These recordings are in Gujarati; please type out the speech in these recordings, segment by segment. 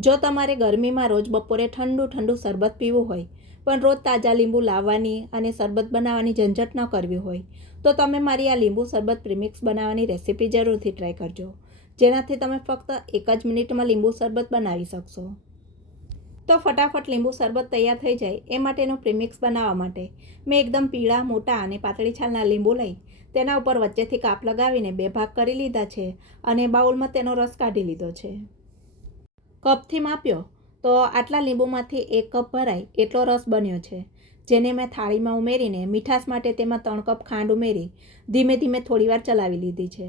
જો તમારે ગરમીમાં રોજ બપોરે ઠંડુ ઠંડુ શરબત પીવું હોય પણ રોજ તાજા લીંબુ લાવવાની અને શરબત બનાવવાની ઝંઝટ ન કરવી હોય તો તમે મારી આ લીંબુ શરબત પ્રીમિક્સ બનાવવાની રેસીપી જરૂરથી ટ્રાય કરજો, જેનાથી તમે ફક્ત 1 જ મિનિટમાં લીંબુ શરબત બનાવી શકશો। તો ફટાફટ લીંબુ શરબત તૈયાર થઈ જાય એ માટેનું પ્રીમિક્સ બનાવવા માટે મેં એકદમ પીળા, મોટા અને પાતળી છાલના લીંબુ લઈ તેના ઉપર વચ્ચેથી કાપ લગાવીને 2 ભાગ કરી લીધા છે અને બાઉલમાં તેનો રસ કાઢી લીધો છે। કપથી માપ્યો તો આટલા લીંબુમાંથી 1 કપ ભરાય એટલો રસ બન્યો છે, જેને મેં થાળીમાં ઉમેરીને મીઠાશ માટે તેમાં 3 કપ ખાંડ ઉમેરી ધીમે ધીમે થોડીવાર ચલાવી લીધી છે।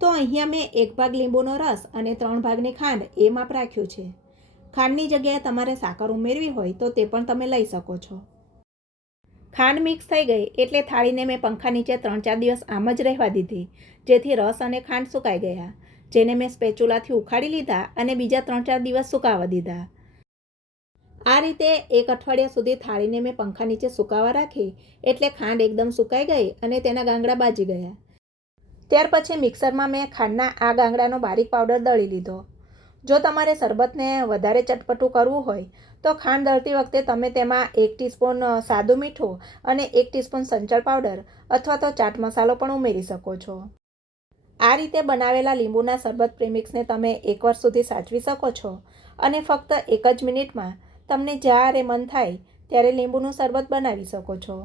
તો અહીંયા મેં 1 ભાગ લીંબુનો રસ અને 3 ભાગની ખાંડ એ માપ રાખ્યું છે। ખાંડની જગ્યાએ તમારે સાકર ઉમેરવી હોય તો તે પણ તમે લઈ શકો છો। ખાંડ મિક્સ થઈ ગઈ એટલે થાળીને મેં પંખા નીચે 3-4 દિવસ આમ જ રહેવા દીધી, જેથી રસ અને ખાંડ સુકાઈ ગયા, જેને મેં સ્પેચ્યુલાથી ઉખાડી લીધા અને બીજા 3-4 દિવસ સુકાવા દીધા। આ રીતે 1 અઠવાડિયા સુધી થાળીને મેં પંખા નીચે સુકાવા રાખી એટલે ખાંડ એકદમ સુકાઈ ગઈ અને તેના ગાંગડા બાજી ગયા। ત્યાર પછી મિક્સરમાં મેં ખાંડના આ ગાંગડાનો બારીક પાવડર દળી લીધો। જો તમારે શરબતને વધારે ચટપટું કરવું હોય તો ખાંડ દળતી વખતે તમે તેમાં 1 ટીસ્પૂન સાદું મીઠું અને 1 ટીસ્પૂન સંચળ પાવડર અથવા તો ચાટ મસાલો પણ ઉમેરી શકો છો। આ રીતે બનાવેલા લીંબુના શરબત પ્રીમિક્સને તમે 1 વર્ષ સુધી સાચવી શકો છો અને ફક્ત 1 જ મિનિટમાં તમને જ્યારે મન થાય ત્યારે લીંબુનું શરબત બનાવી શકો છો।